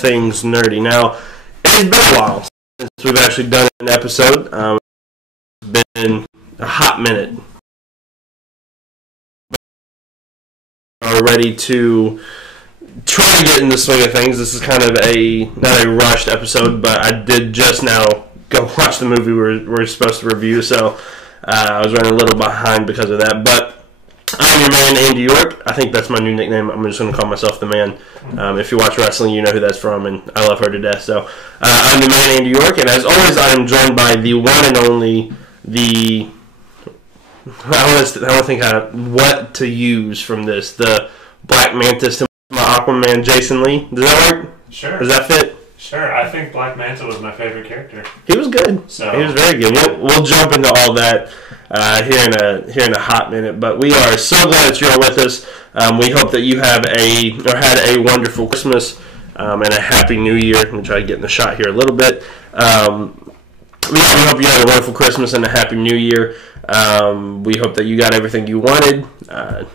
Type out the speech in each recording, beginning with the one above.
things nerdy. Now, it's been a while since we've actually done an episode. It's been a hot minute. We're ready to try to get in the swing of things. This is kind of not a rushed episode, but I did just now go watch the movie we're supposed to review, so I was running a little behind because of that. But I'm your man, Andy York. I think that's my new nickname. I'm just going to call myself the man. If you watch wrestling, you know who that's from, and I love her to death. So I'm your man, Andy York, and as always, I am joined by the one and only, I want to think what to use from this. The Black Mantis to my Aquaman, Jason Lee. Does that work? Sure. Does that fit? Sure. I think Black Manta was my favorite character. He was good. So, he was very good. We'll jump into all that here in a hot minute. But we are so glad that you're with us. We hope that you have had a wonderful Christmas and a happy New Year. I'm going to try to get in the shot here a little bit. We hope you had a wonderful Christmas and a happy New Year. We hope that you got everything you wanted.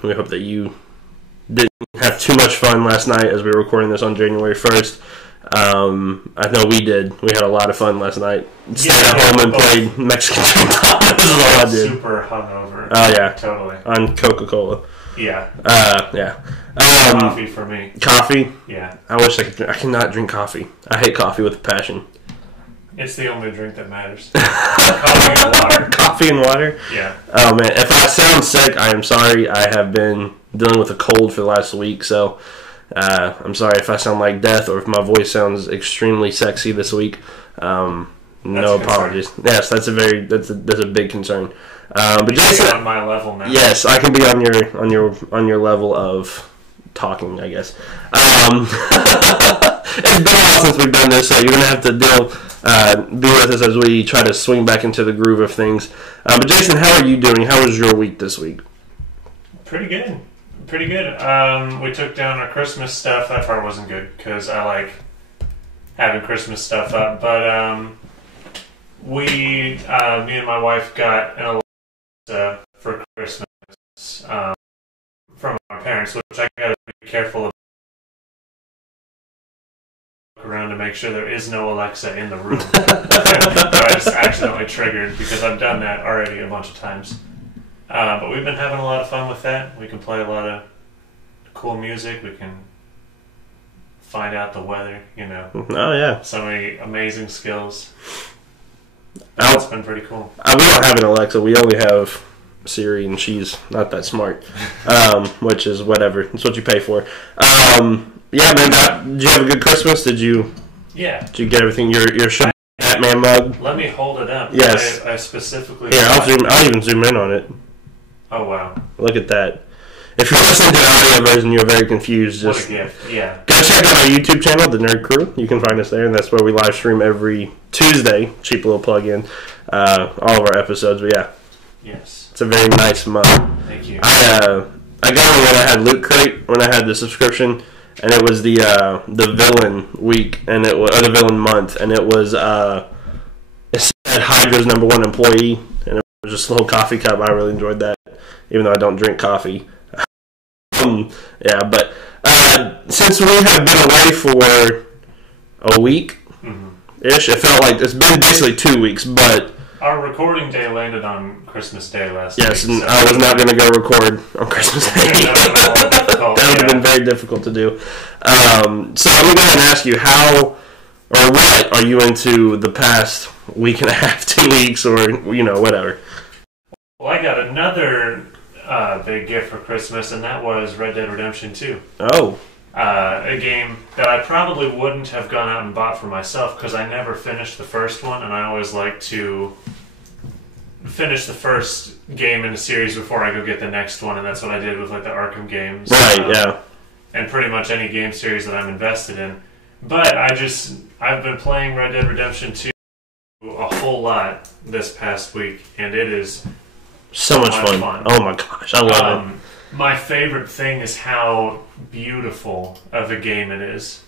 We hope that you didn't have too much fun last night as we were recording this on January 1st. I know we did. We had a lot of fun last night. Stayed at home and played Mexican football. This is all I did. Super hungover. Oh, yeah. Totally. On Coca-Cola. Yeah. Yeah. Coffee for me. Coffee? Yeah. I wish I could drink. I cannot drink coffee. I hate coffee with a passion. It's the only drink that matters. Coffee and water. Coffee and water? Yeah. Oh, man. If I sound sick, I am sorry. I have been dealing with a cold for the last week, so I'm sorry if I sound like death or if my voice sounds extremely sexy this week. No apologies. Yes, that's a big concern. But Jason, on my level now. Yes, I can be on your level of talking, I guess. It's been a while since we've done this, so you're gonna have to be with us as we try to swing back into the groove of things. But Jason, how are you doing? How was your week this week? Pretty good. We took down our Christmas stuff. That part wasn't good because I like having Christmas stuff up. But me and my wife got an Alexa for Christmas from our parents, which I got to be careful of. Around to make sure there is no Alexa in the room. I just accidentally triggered because I've done that already a bunch of times. But we've been having a lot of fun with that. We can play a lot of cool music. We can find out the weather, Oh, yeah. So many amazing skills. It's been pretty cool. We don't have an Alexa. We only have Siri, and she's not that smart, which is whatever. It's what you pay for. Yeah, man. Did you have a good Christmas? Did you get everything? Your Batman mug? Let me hold it up. Yes. I specifically... Here, I'll even zoom in on it. Oh, wow. Look at that. If you're listening to the audio version, you're very confused. What a gift, yeah. Go check out our YouTube channel, The Nerd Crew. You can find us there, and that's where we live stream every Tuesday. Cheap little plug-in. All of our episodes, but yeah. Yes. It's a very nice mug. Thank you. I got one when I had Loot Crate, when I had the subscription, and it was the villain week, or the villain month, and it said Hydra's #1 employee, and it was just a little coffee cup. I really enjoyed that, even though I don't drink coffee. Yeah, but since we have been away for a week-ish, it felt like it's been basically 2 weeks, but... Our recording day landed on Christmas Day last week. Yes, and so I was not going to go record on Christmas Day. That would have been very difficult to do. So I'm going to go ahead and ask you, how or what are you into the past week and a half, 2 weeks, or, whatever? Well, I got another big gift for Christmas, and that was Red Dead Redemption 2. Oh. A game that I probably wouldn't have gone out and bought for myself because I never finished the first one, and I always like to finish the first game in a series before I go get the next one, and that's what I did with the Arkham games. Right, yeah. And pretty much any game series that I'm invested in. But I've been playing Red Dead Redemption 2 a whole lot this past week, and it is so much fun. Oh my gosh, I love it. My favorite thing is how beautiful of a game it is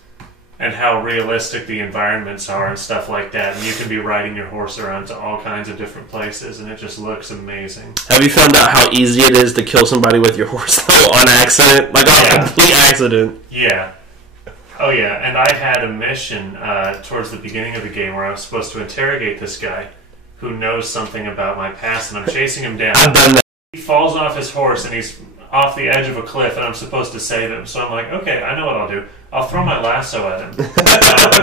and how realistic the environments are and stuff like that. And you can be riding your horse around to all kinds of different places, and it just looks amazing. Have you found out how easy it is to kill somebody with your horse on accident? Like on a complete accident. Yeah. Oh yeah, and I had a mission towards the beginning of the game where I was supposed to interrogate this guy who knows something about my past, and I'm chasing him down. I've done that. He falls off his horse, and he's off the edge of a cliff, and I'm supposed to save him. So I'm like, okay, I know what I'll do. I'll throw my lasso at him and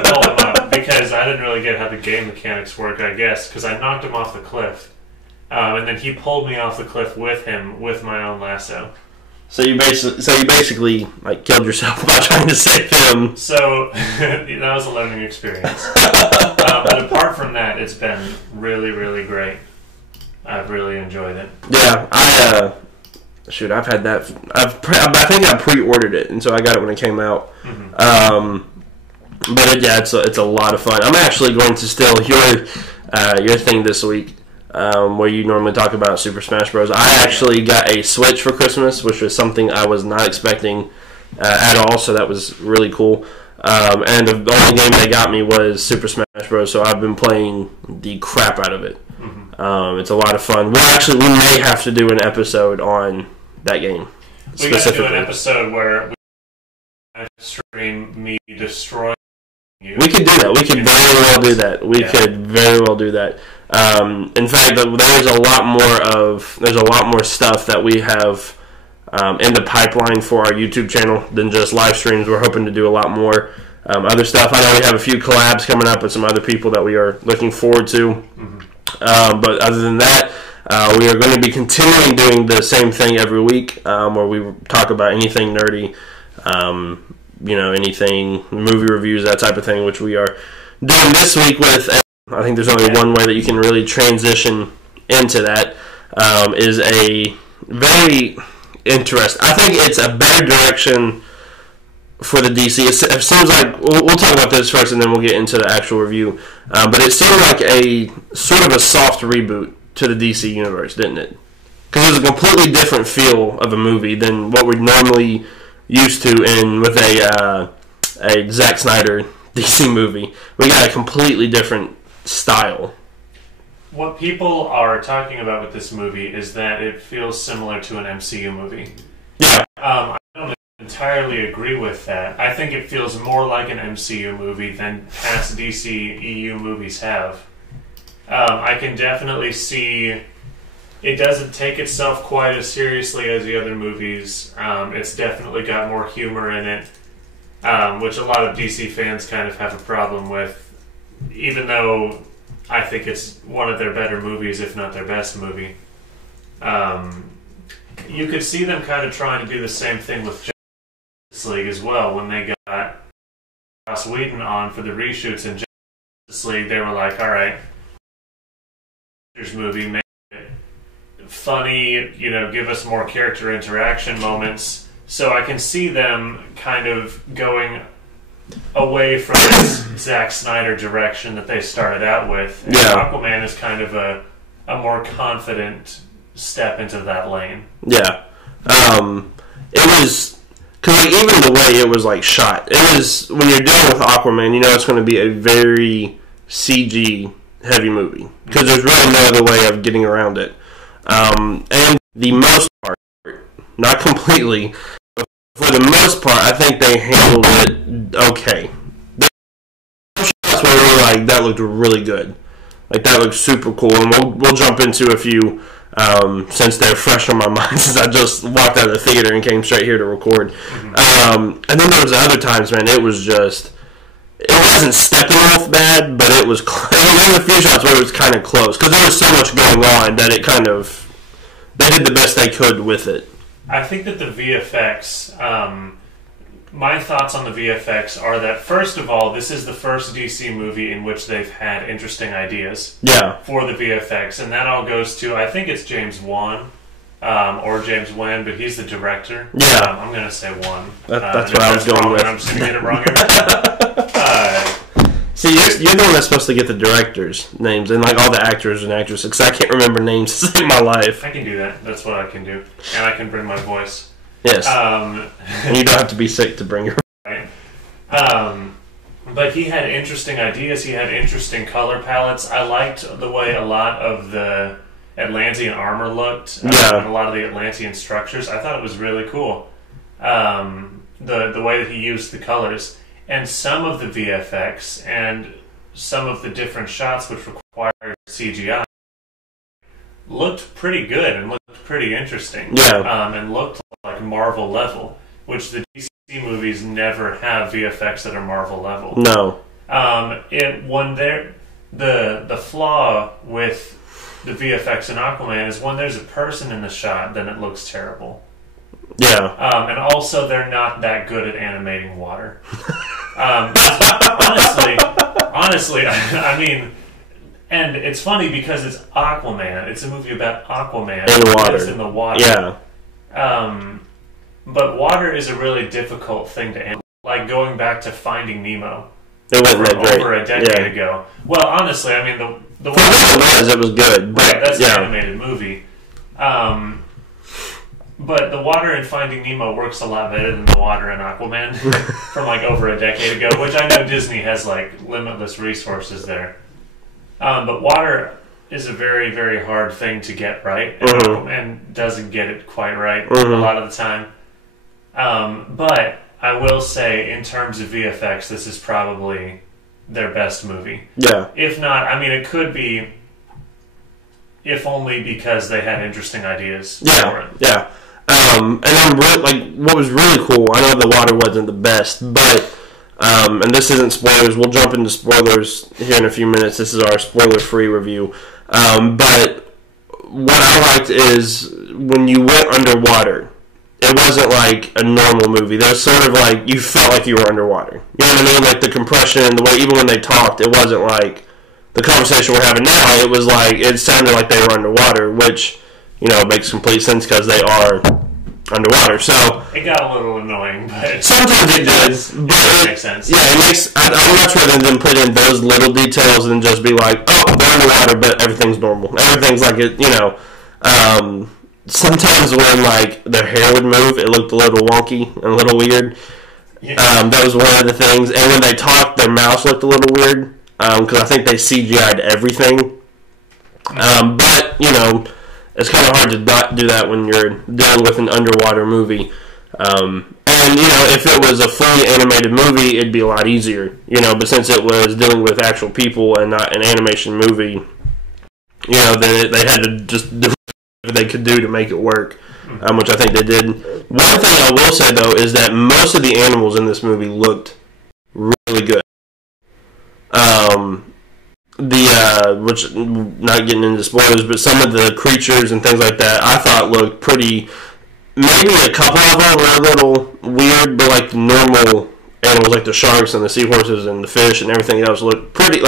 pull him up, because I didn't really get how the game mechanics work, I guess, because I knocked him off the cliff. And then he pulled me off the cliff with him with my own lasso. So you basically like killed yourself by trying to save him. So that was a learning experience. But apart from that, it's been really, really great. I've really enjoyed it. Yeah, I've had that. I think I pre-ordered it, and so I got it when it came out. But it's a lot of fun. I'm actually going to steal your thing this week. Where you normally talk about Super Smash Bros. I actually got a Switch for Christmas, which was something I was not expecting at all, so that was really cool. And the only game they got me was Super Smash Bros., so I've been playing the crap out of it. It's a lot of fun. We may have to do an episode on that game. We got to do an episode where we stream me destroying you. We could do that. We could very well do that. We could very well do that. In fact, there's a lot more stuff that we have in the pipeline for our YouTube channel than just live streams. We're hoping to do a lot more other stuff. I know we have a few collabs coming up with some other people that we are looking forward to. But other than that, we are going to be continuing doing the same thing every week, where we talk about anything nerdy, anything, movie reviews, that type of thing, which we are doing this week with. I think there's only one way that you can really transition into that, is a very interesting. I think it's a better direction for the DC. It seems like, we'll talk about this first and then we'll get into the actual review, but it seemed like a sort of a soft reboot to the DC universe, didn't it? Because it was a completely different feel of a movie than what we're normally used to with a Zack Snyder DC movie. We got a completely different style. What people are talking about with this movie is that it feels similar to an MCU movie. Yeah. I don't entirely agree with that. I think it feels more like an MCU movie than past DC EU movies have. I can definitely see it doesn't take itself quite as seriously as the other movies. It's definitely got more humor in it, which a lot of DC fans kind of have a problem with, even though I think it's one of their better movies, if not their best movie. You could see them kind of trying to do the same thing with Justice League as well. When they got Joss Whedon on for the reshoots in Justice League, they were like, alright, this movie, make it funny, give us more character interaction moments. So I can see them kind of going away from this Zack Snyder direction that they started out with. And Aquaman is kind of a more confident step into that lane. Yeah. It was, because even the way it was shot, it was, when you're dealing with Aquaman, it's going to be a very CG heavy movie, because there's really no other way of getting around it. And the most part, not completely, but for the most part, I think they handled it okay. The shots were really that looked really good. That looked super cool, and we'll jump into a few since they're fresh on my mind, since I just walked out of the theater and came straight here to record. And then there was other times, man, it wasn't Steppenwolf bad, but it was there was a few shots where it was kind of close, because there was so much going on that they did the best they could with it. I think that the VFX, my thoughts on the VFX are that, first of all, this is the first DC movie in which they've had interesting ideas for the VFX, and that all goes to, I think it's James Wan, or James Wan, but he's the director. I'm going to say Wan. That's what I was going with. I'm just going to get it wrong every time. See, you're the one that's supposed to get the directors' names and all the actors and actresses, because I can't remember names to save my life. I can do that. That's what I can do. And I can bring my voice. Yes. And you don't have to be sick to bring your... Right. But he had interesting ideas. He had interesting color palettes. I liked the way a lot of the Atlantean armor looked. And a lot of the Atlantean structures. I thought it was really cool. The way that he used the colors. and some of the VFX and some of the different shots which require CGI looked pretty good and looked pretty interesting. Yeah. And looked like Marvel level, which the DC movies never have VFX that are Marvel level. No. The flaw with the VFX in Aquaman is when there's a person in the shot, then it looks terrible. Yeah. And also, they're not that good at animating water. Honestly, I mean, and it's funny because it's Aquaman. It's a movie about Aquaman. In water. It's in the water. Yeah. But water is a really difficult thing to animate. Like going back to Finding Nemo. It wasn't that great. Over a decade ago. Well, honestly, I mean, the water it was good. But, right, that's an animated movie. But the water in Finding Nemo works a lot better than the water in Aquaman from like over a decade ago, which I know Disney has like limitless resources there. But water is a very, very hard thing to get right, and Aquaman doesn't get it quite right a lot of the time. But I will say, in terms of VFX, this is probably their best movie. Yeah. If not, I mean, it could be, if only because they had interesting ideas for it. Yeah. And I'm what was really cool, I know the water wasn't the best, but, and this isn't spoilers, we'll jump into spoilers here in a few minutes, this is our spoiler-free review, but what I liked is, when you went underwater, it wasn't like a normal movie. There was sort of like, you felt like you were underwater. You know what I mean? Like the compression, the way, even when they talked, it wasn't like the conversation we're having now. It was like, it sounded like they were underwater, which, you know, makes complete sense because they are underwater. So it got a little annoying, but sometimes it does. But it makes sense. Yeah, it makes. I'd much rather than put in those little details than just be like, oh, they're underwater, but everything's normal. Everything's like it. You know. Sometimes when like their hair would move, it looked a little wonky and a little weird. Yeah. That was one of the things. And when they talked, their mouths looked a little weird because I think they CGI'd everything. But you know, it's kind of hard to not do that when you're dealing with an underwater movie. And you know, if it was a fully animated movie, it'd be a lot easier. You know, but since it was dealing with actual people and not an animation movie, you know, then they had to just do they could do to make it work, which I think they did. One thing I will say, though, is that most of the animals in this movie looked really good. Which, not getting into spoilers, but some of the creatures and things like that, I thought looked pretty, maybe a couple of them were a little weird, but like the normal animals, like the sharks and the seahorses and the fish and everything else looked pretty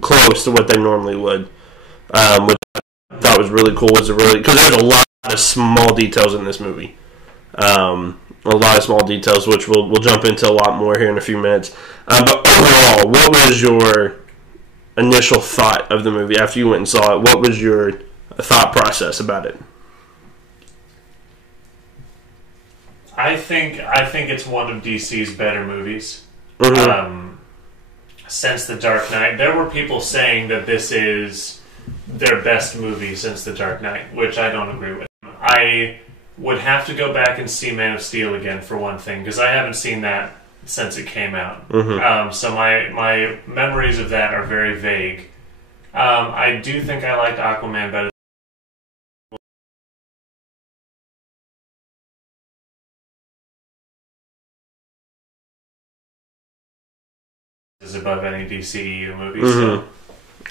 close to what they normally would, which I thought was really cool. Because there's a lot of small details in this movie. A lot of small details, which we'll jump into a lot more here in a few minutes. But overall, what was your initial thought of the movie after you went and saw it? What was your thought process about it? I think it's one of DC's better movies. Since The Dark Knight, there were people saying that this is their best movie since The Dark Knight, which I don't agree with. I would have to go back and see Man of Steel again for one thing, because I haven't seen that since it came out. So my memories of that are very vague. I do think I liked Aquaman better is above any DCEU movie. So.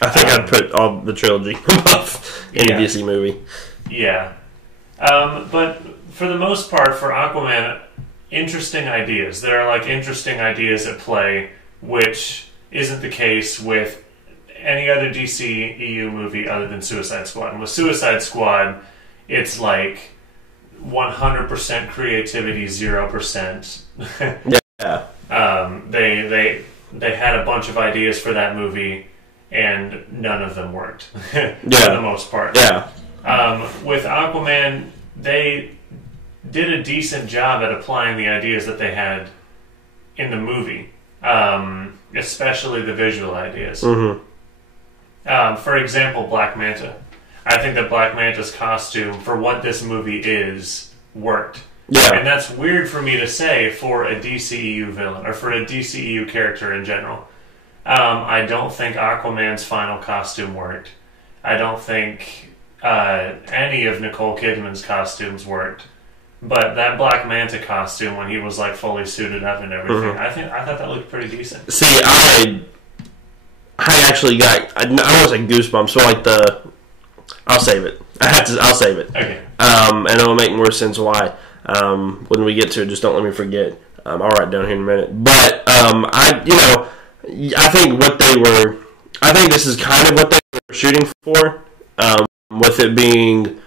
I think I'd put all the trilogy above any DC movie. Yeah. But for the most part, for Aquaman, interesting ideas. There are like interesting ideas at play, which isn't the case with any other DCEU movie other than Suicide Squad. And with Suicide Squad, it's like 100% creativity, 0%. Yeah. They had a bunch of ideas for that movie, and none of them worked for the most part. Yeah. With Aquaman, they did a decent job at applying the ideas that they had in the movie, especially the visual ideas. For example, Black Manta. I think that Black Manta's costume, for what this movie is, worked. Yeah. And that's weird for me to say for a DCEU villain, or for a DCEU character in general. I don't think Aquaman's final costume worked. I don't think any of Nicole Kidman's costumes worked. But that Black Manta costume, when he was like fully suited up and everything, I thought that looked pretty decent. See, I actually got, I was like goosebumps. So like I'll save it. I'll save it. Okay. And it'll make more sense why. When we get to it, just don't let me forget. I'll write down here in a minute. But I think this is kind of what they were shooting for. With it being,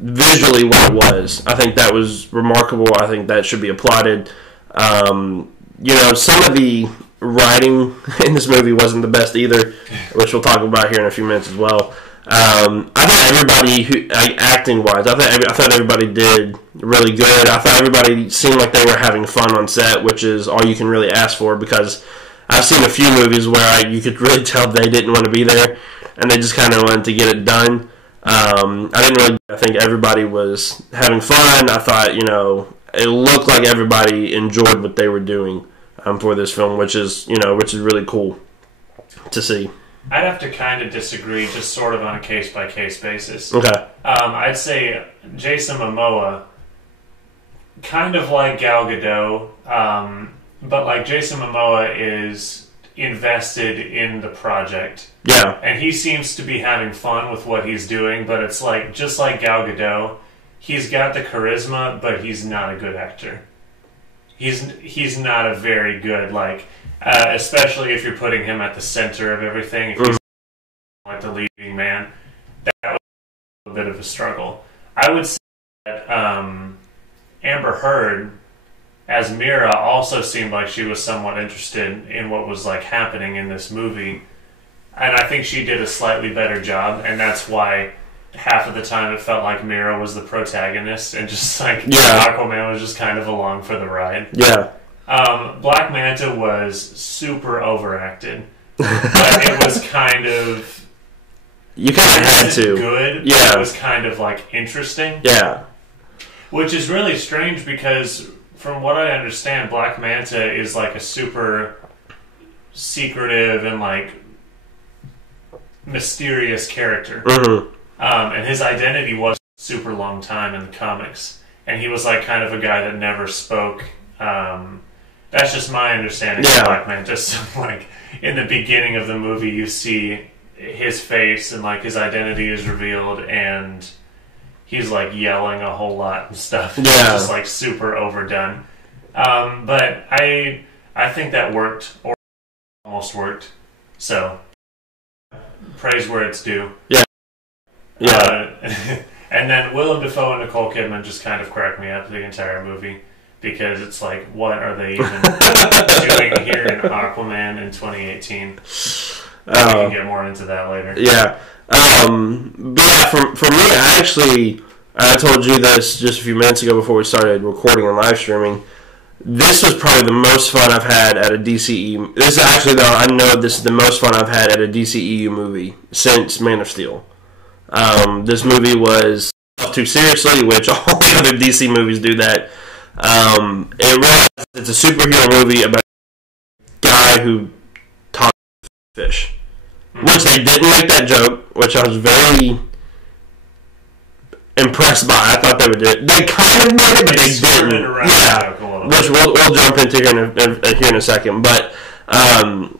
visually what it was. I think that was remarkable. I think that should be applauded. Some of the writing in this movie wasn't the best either, which we'll talk about here in a few minutes as well. I thought everybody, acting-wise, I thought everybody did really good. I thought everybody seemed like they were having fun on set, which is all you can really ask for, because I've seen a few movies where you could really tell they didn't want to be there, and they just kind of wanted to get it done. I think everybody was having fun. I thought, it looked like everybody enjoyed what they were doing for this film, which is really cool to see. I'd have to kind of disagree, just sort of on a case-by-case basis. Okay. I'd say Jason Momoa, kind of like Gal Gadot, but like Jason Momoa is invested in the project. Yeah. And he seems to be having fun with what he's doing, but it's like, just like Gal Gadot, he's got the charisma, but he's not a good actor. He's not a very good, especially if you're putting him at the center of everything, if he's like the leading man, that was a bit of a struggle. I would say that Amber Heard, as Mira, also seemed like she was somewhat interested in what was happening in this movie, and I think she did a slightly better job, and that's why half of the time it felt like Mira was the protagonist, and just Aquaman was just kind of along for the ride. Yeah. Black Manta was super overacted, but it was kind of... You kind of had to. Good, yeah. But it was kind of interesting. Yeah. Which is really strange because, from what I understand, Black Manta is a super secretive and mysterious character. Mm-hmm. And his identity was a super long time in the comics, and he was kind of a guy that never spoke. That's just my understanding of Black Manta. So, in the beginning of the movie, you see his face and his identity is revealed, and he's yelling a whole lot and stuff. Yeah. It's just super overdone. But I think that worked, or almost worked. So praise where it's due. Yeah. Yeah. And then Willem Dafoe and Nicole Kidman just kind of cracked me up the entire movie, because it's what are they even doing here in Aquaman in 2018? We can get more into that later. Yeah. But yeah, for me, I told you this just a few minutes ago before we started recording and live streaming. This was probably the most fun I've had at a DCEU. This is actually, though, I know this is the most fun I've had at a DCEU movie since Man of Steel. This movie was too seriously, which all the other DC movies do that. It's a superhero movie about a guy who talks to fish. Which they didn't make that joke, which I was very impressed by. I thought they would do it. They kind of made it, but they didn't. Yeah, which we'll jump into here in a second. But I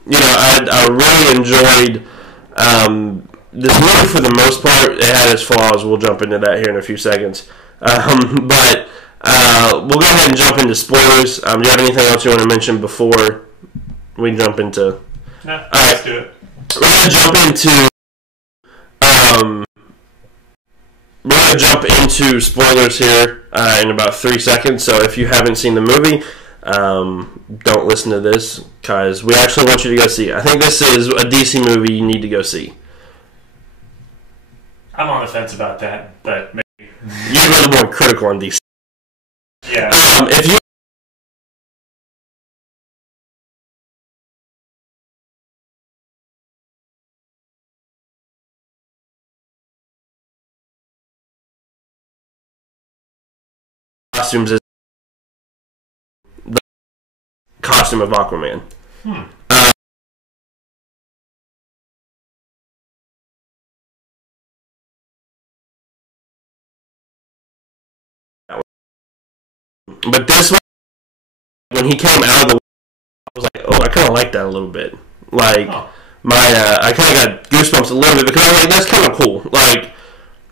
really enjoyed this movie for the most part. It had its flaws. We'll jump into that here in a few seconds. But we'll go ahead and jump into spoilers. Do you have anything else you want to mention before we jump into? No, all right, let's do it. We're gonna jump into spoilers here in about 3 seconds. So if you haven't seen the movie, don't listen to this, because we actually want you to go see it. I think this is a DC movie you need to go see. I'm on the fence about that, but maybe. You're a little more critical on DC. Yeah. If you costumes is the costume of Aquaman. But this one, when he came out of the, I was like, oh, I kind of like that a little bit. Like I kind of got goosebumps a little bit because I was like, that's kind of cool. Like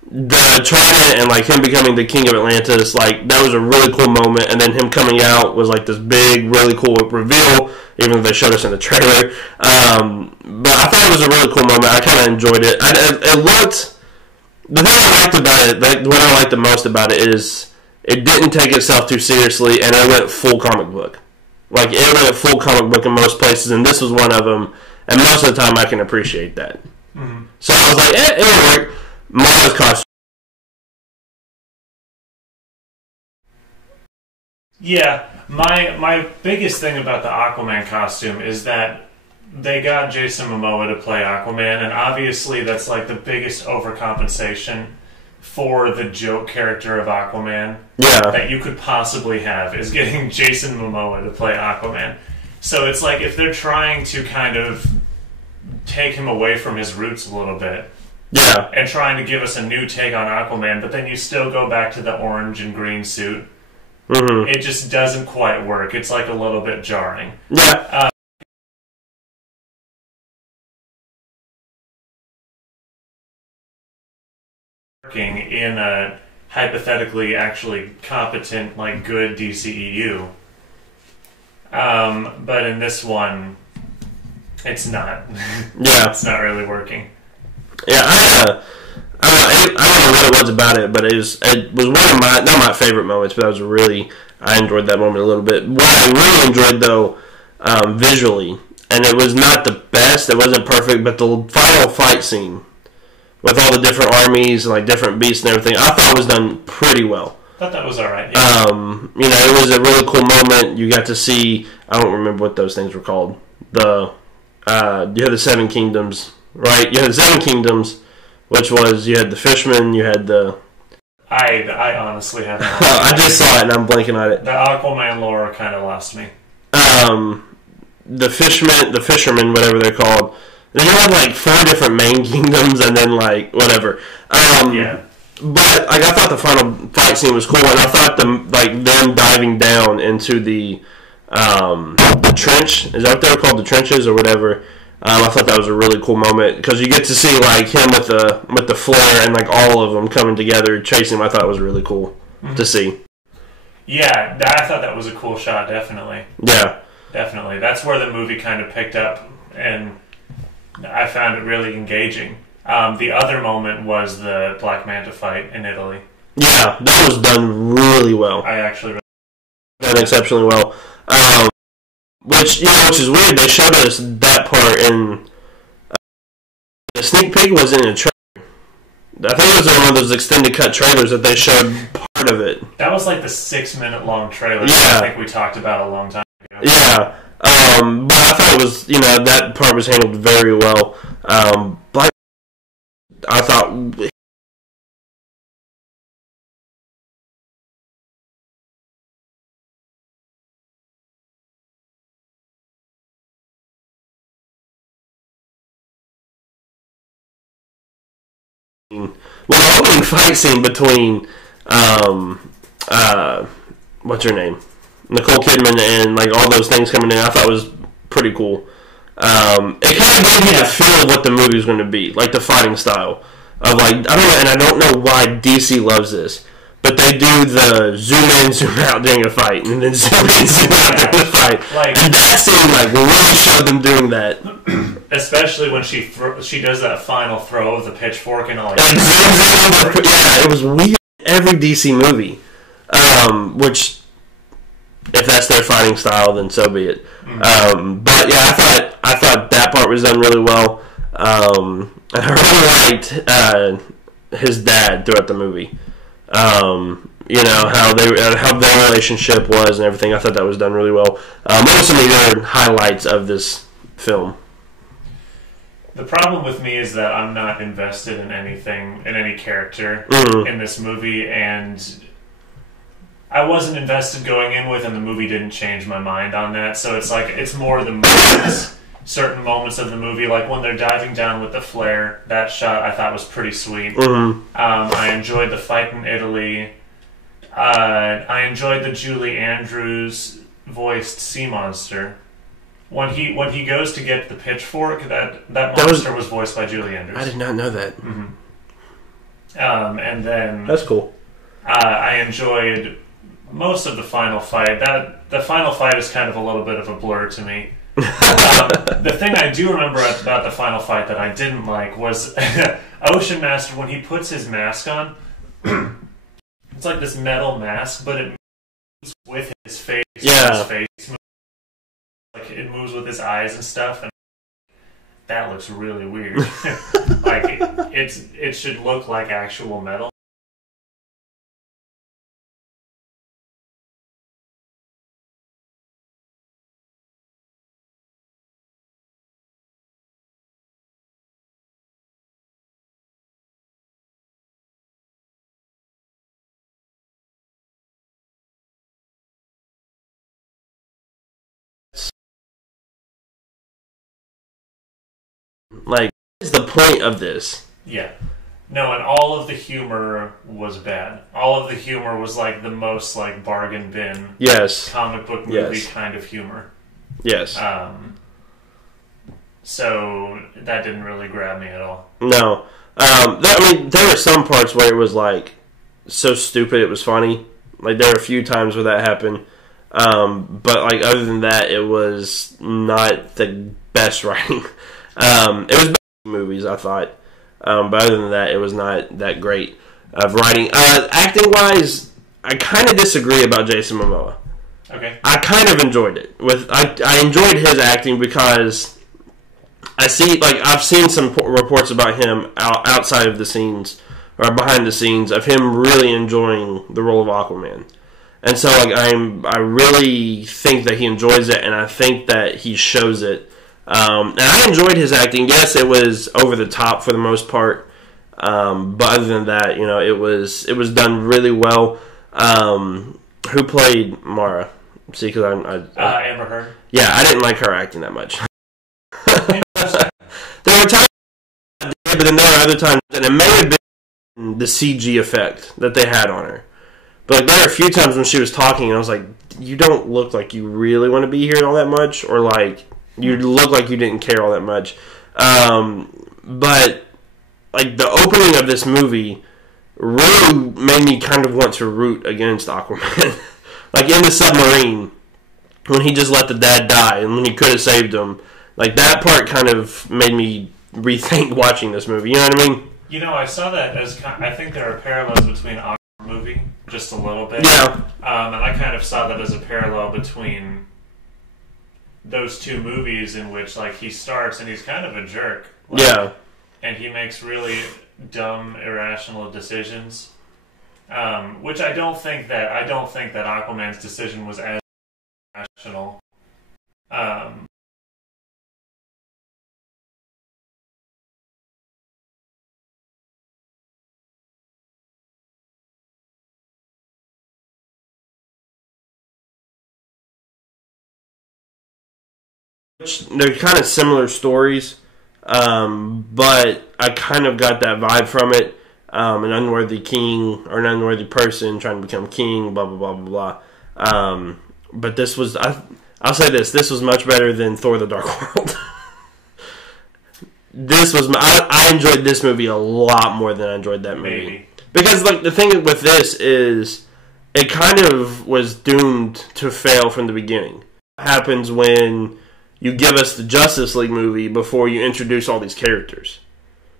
the trident and like him becoming the king of Atlantis, like that was a really cool moment. And then him coming out was like this big, really cool reveal. Even though they showed us in the trailer, but I thought it was a really cool moment. I kind of enjoyed it. It looked. The thing I liked about it, like what I liked the most about it, is it didn't take itself too seriously, and it went full comic book. Like it went full comic book in most places, and this was one of them. And most of the time, I can appreciate that. Mm-hmm. So I was like, it'll work. Mara's costume. Yeah, my biggest thing about the Aquaman costume is that they got Jason Momoa to play Aquaman, and obviously that's like the biggest overcompensation for the joke character of Aquaman that you could possibly have, is getting Jason Momoa to play Aquaman. So it's like if they're trying to kind of take him away from his roots a little bit, and trying to give us a new take on Aquaman, but then you still go back to the orange and green suit, it just doesn't quite work. It's like a little bit jarring. Yeah. In a hypothetically actually competent, like good DCEU, but in this one, it's not. It's not really working. Yeah, I don't know what it was about it, but it was one of my, not my favorite moments, but I enjoyed that moment a little bit. What I really enjoyed though, visually, and it was not the best, it wasn't perfect, but the final fight scene with all the different armies and like different beasts and everything, I thought was done pretty well. I thought that was alright. Yeah. It was a really cool moment. You got to see, I don't remember what those things were called. You had the Seven Kingdoms, right? You had the Seven Kingdoms, which was, you had the fishermen, you had the... I honestly haven't. I just saw it and I'm blanking on it. The Aquaman lore kind of lost me. The fishermen, whatever they're called. They had like 4 different main kingdoms and then like whatever. But like I thought the final fight scene was cool, and I thought them diving down into the trench. Is that what they were called, the trenches or whatever? I thought that was a really cool moment because you get to see like him with the flare and like all of them coming together chasing him. I thought it was really cool to see. Yeah, I thought that was a cool shot. Definitely. Yeah, definitely. That's where the movie kind of picked up, and I found it really engaging. The other moment was the Black Manta fight in Italy. Yeah, that was done really well. I actually really done exceptionally well. Which is weird. They showed us that part in the sneak peek was in a trailer. I think it was one of those extended cut trailers that they showed part of it. That was like the 6-minute long trailer that I think we talked about a long time ago. Yeah. But I thought it was, that part was handled very well. But I thought the opening fight scene between what's her name? Nicole Kidman and like all those things coming in, I thought was pretty cool. It kind of gave me the feel of what the movie was going to be, like the fighting style of like I don't know why DC loves this, but they do the zoom in, zoom out during a fight, and then zoom in, zoom out during the fight. And that scene like really showed them doing that. Especially when she does that final throw of the pitchfork and all. Yeah, it was weird. Every DC movie, which. If that's their fighting style, then so be it. But yeah, I thought that part was done really well. I really liked his dad throughout the movie. How their relationship was and everything. I thought that was done really well. What are some of your highlights of this film? The problem with me is that I'm not invested in anything, in any character in this movie, and I wasn't invested going in with, and the movie didn't change my mind on that. So it's like it's more the moments, certain moments of the movie, like when they're diving down with the flare. That shot I thought was pretty sweet. Mm-hmm. I enjoyed the fight in Italy. I enjoyed the Julie Andrews voiced sea monster. When he goes to get the pitchfork, that monster was voiced by Julie Andrews. I did not know that. Mm-hmm. And then that's cool. I enjoyed most of the final fight. The final fight is kind of a little bit of a blur to me. The thing I do remember about the final fight that I didn't like was Ocean Master, when he puts his mask on. It's like this metal mask, but it moves with his face. Yeah. His face moves, like it moves with his eyes and stuff, and that looks really weird. Like it should look like actual metal. Like, what is the point of this? Yeah. No, and all of the humor was bad. All of the humor was like the most like bargain bin comic book movie kind of humor. Yes. So that didn't really grab me at all. No. There were some parts where it was like so stupid it was funny. Like there were a few times where that happened. But like other than that, it was not the best writing. It was better movies, I thought. But other than that, it was not that great of writing. Acting wise, I kind of disagree about Jason Momoa. Okay. I kind of enjoyed it. I enjoyed his acting because I've seen some reports about him outside of the scenes or behind the scenes of him really enjoying the role of Aquaman. And so I really think that he enjoys it, and I think that he shows it. And I enjoyed his acting. Yes, it was over the top for the most part, but other than that, it was done really well. Who played Mara? See, because Amber Heard. Yeah, I didn't like her acting that much. There were times, but then there were other times, and it may have been the CG effect that they had on her. But there were a few times when she was talking, and I was like, "You don't look like you really want to be here all that much," or like. You look like you didn't care all that much. But, like, the opening of this movie really made me kind of want to root against Aquaman. Like, in the submarine, when he just let the dad die, and when he could have saved him. Like, that part kind of made me rethink watching this movie. You know what I mean? I saw that as... I think there are parallels between Aquaman movie, just a little bit. Yeah. And I kind of saw that as a parallel between... those two movies in which like he starts and he's kind of a jerk, and he makes really dumb, irrational decisions, which I don't think that Aquaman's decision was as irrational. They're kind of similar stories, but I kind of got that vibe from it. An unworthy king or an unworthy person trying to become king, blah, blah, blah, blah, blah. But this was, I'll say this was much better than Thor the Dark World. I enjoyed this movie a lot more than I enjoyed that movie. Maybe. Because like the thing with this is, it kind of was doomed to fail from the beginning. What happens when... you give us the Justice League movie before you introduce all these characters.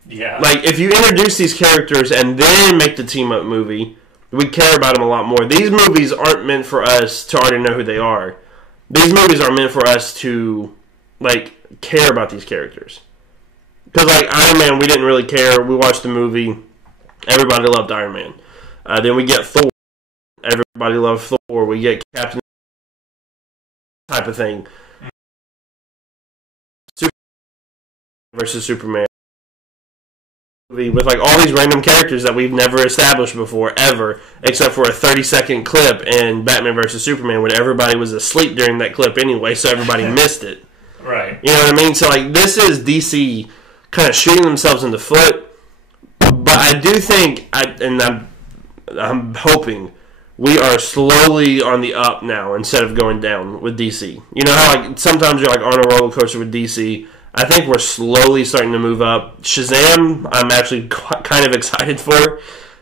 Yeah. Like, if you introduce these characters and then make the team-up movie, we care about them a lot more. These movies aren't meant for us to already know who they are. These movies are meant for us to, like, care about these characters. Because, like, Iron Man, we didn't really care. We watched the movie. Everybody loved Iron Man. Then we get Thor. Everybody loved Thor. We get Captain type of thing. Versus Superman. with like all these random characters that we've never established before ever, except for a 30-second clip in Batman vs Superman where everybody was asleep during that clip anyway, so everybody missed it. Right. You know what I mean? So like this is DC kind of shooting themselves in the foot, but I do think I'm hoping we are slowly on the up now instead of going down with DC. You know how like sometimes you're like on a roller coaster with DC. I think we're slowly starting to move up. Shazam, I'm actually kind of excited for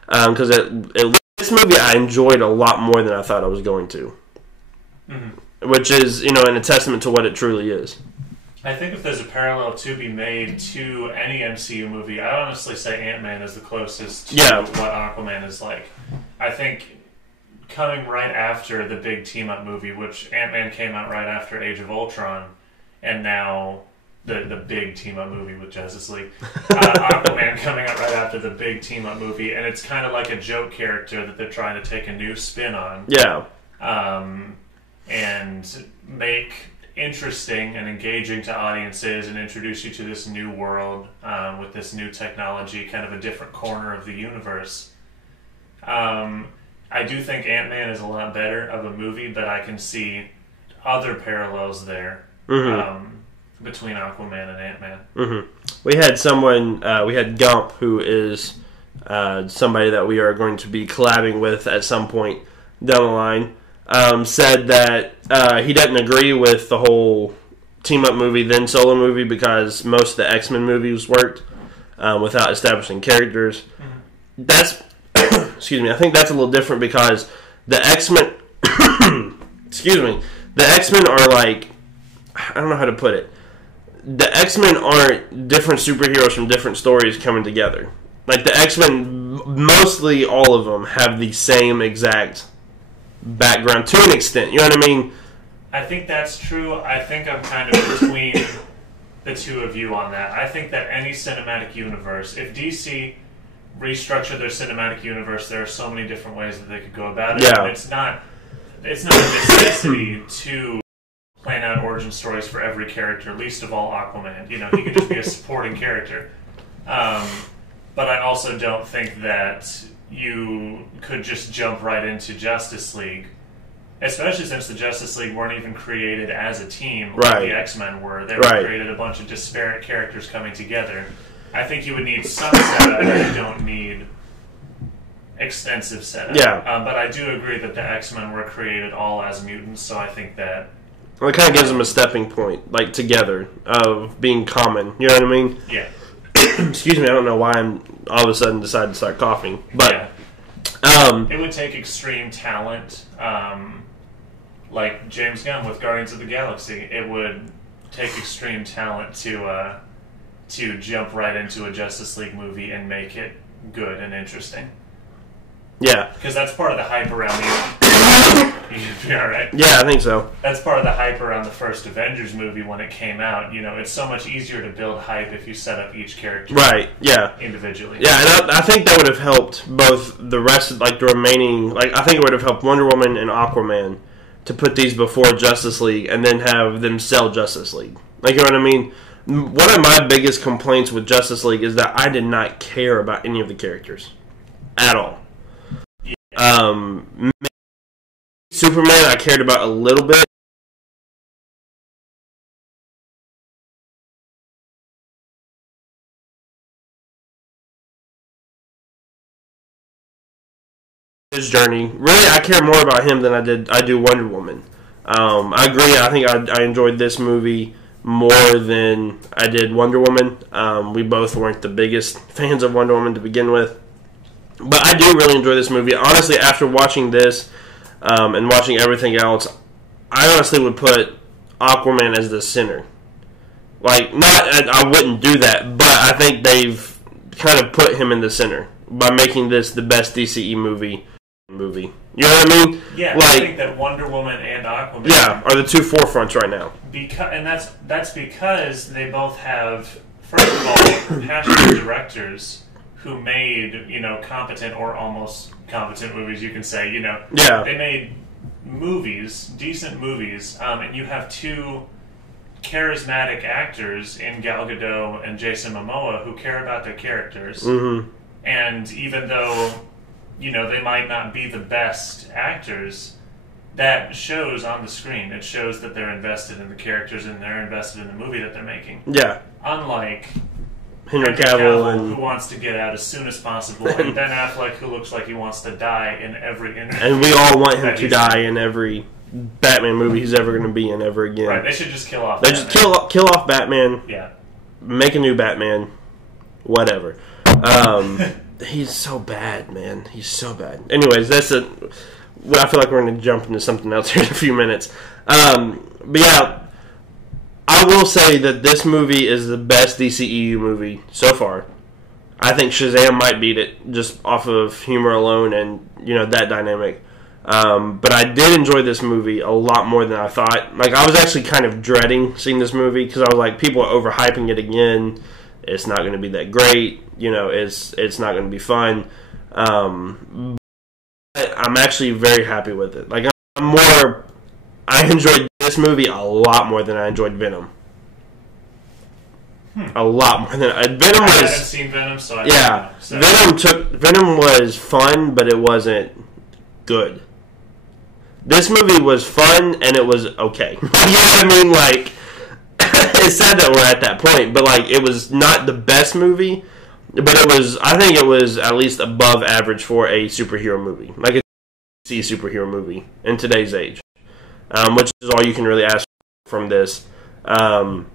because this movie I enjoyed a lot more than I thought I was going to, which is in a testament to what it truly is. I think if there's a parallel to be made to any MCU movie, I'd honestly say Ant-Man is the closest to what Aquaman is like. I think coming right after the big team-up movie, which Ant-Man came out right after Age of Ultron, and now the big team-up movie with Justice League. Aquaman coming out right after the big team-up movie, and it's kind of like a joke character that they're trying to take a new spin on. Yeah. And make interesting and engaging to audiences and introduce you to this new world with this new technology, kind of a different corner of the universe. I do think Ant-Man is a lot better of a movie, but I can see other parallels there. Between Aquaman and Ant-Man. We had someone, we had Gump, who is somebody that we are going to be collabing with at some point down the line, said that he doesn't agree with the whole team-up movie, then solo movie, because most of the X-Men movies worked without establishing characters. That's, excuse me, I think that's a little different because the X-Men, excuse me, the X-Men are like, I don't know how to put it. The X-Men aren't different superheroes from different stories coming together. Like, the X-Men, mostly all of them, have the same exact background, to an extent. You know what I mean? I think that's true. I think I'm kind of between the two of you on that. I think that any cinematic universe, if DC restructured their cinematic universe, there are so many different ways that they could go about it. Yeah. And it's not a necessity to plan out origin stories for every character, least of all Aquaman. He could just be a supporting character. But I also don't think that you could just jump right into Justice League, especially since the Justice League weren't even created as a team like the X-Men were. They were created a bunch of disparate characters coming together. I think you would need some setup, but you don't need extensive setup. Yeah. But I do agree that the X-Men were created all as mutants, so I think that... Well, it kind of gives them a stepping point, like, together, of being common. You know what I mean? Yeah. Excuse me, I don't know why I'm all of a sudden decided to start coughing. But it would take extreme talent, like James Gunn with Guardians of the Galaxy. It would take extreme talent to jump right into a Justice League movie and make it good and interesting. Yeah. Because that's part of the hype around the... You be alright? Yeah, I think so. That's part of the hype around the first Avengers movie when it came out. It's so much easier to build hype if you set up each character individually. Yeah, and I think that would have helped both the rest of, like, the remaining... Like, I think it would have helped Wonder Woman and Aquaman to put these before Justice League and then have them sell Justice League. Like, you know what I mean? One of my biggest complaints with Justice League is that I did not care about any of the characters. At all. Yeah. Superman I cared about a little bit. His journey. Really, I care more about him than I do Wonder Woman. I agree. I think I enjoyed this movie more than I did Wonder Woman. We both weren't the biggest fans of Wonder Woman to begin with. But I do really enjoy this movie. Honestly, after watching this and watching everything else, I honestly would put Aquaman as the center. Like, I wouldn't do that, but I think they've kind of put him in the center by making this the best DCE movie. You know what I mean? Yeah, I think that Wonder Woman and Aquaman are the two forefronts right now. And that's because they both have, first of all, passionate directors who made, competent or almost competent movies, you can say, They made movies, decent movies, and you have two charismatic actors in Gal Gadot and Jason Momoa who care about their characters. Mm-hmm. And even though, they might not be the best actors, that shows on the screen. It shows that they're invested in the characters and they're invested in the movie that they're making. Yeah. Unlike Henry Cavill who wants to get out as soon as possible, and Ben Affleck, who looks like he wants to die in every interview. And we all want him to die in every Batman movie he's ever going to be in ever again. Right, they should just kill off Batman. Just kill off Batman. Yeah. Make a new Batman. Whatever. He's so bad, man. He's so bad. Anyways, I feel like we're going to jump into something else here in a few minutes. But yeah, I will say that this movie is the best DCEU movie so far. I think Shazam might beat it just off of humor alone and, that dynamic. But I did enjoy this movie a lot more than I thought. Like, I was actually kind of dreading seeing this movie because I was like, people are overhyping it again. It's not going to be that great. It's not going to be fun. But I'm actually very happy with it. Like, I enjoyed this movie a lot more than I enjoyed Venom. A lot more than Venom was. I haven't seen Venom, so I don't know. So. Venom was fun, but it wasn't good. This movie was fun and it was okay. You know what I mean? Like, it's sad that we're at that point, but like, it was not the best movie, but I think it was at least above average for a superhero movie, like a DC superhero movie in today's age, which is all you can really ask from this. And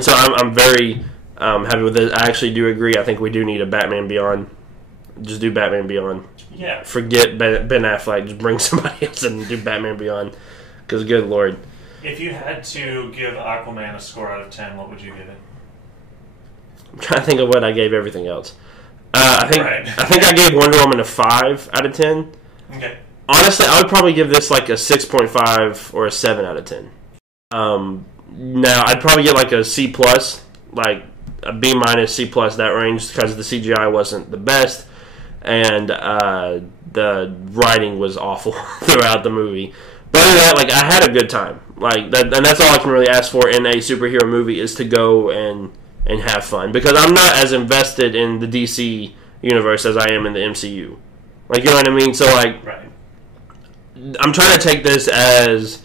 so I'm very happy with it. I actually do agree. I think we do need a Batman Beyond. Just do Batman Beyond. Yeah. Forget Ben Affleck. Just bring somebody else and do Batman Beyond. Because, good Lord. If you had to give Aquaman a score out of 10, what would you give it? I'm trying to think of what I gave everything else. I think I gave Wonder Woman a 5 out of 10. Okay. Honestly, I would probably give this like a 6.5 or a 7 out of 10. Now, I'd probably get like a C+, like a B-, C+, that range, because the CGI wasn't the best. And the writing was awful throughout the movie. But other than that, like, I had a good time. Like that, and that's all I can really ask for in a superhero movie is to go and have fun. Because I'm not as invested in the DC universe as I am in the MCU. Like, you know what I mean? So, like, right. I'm trying to take this as,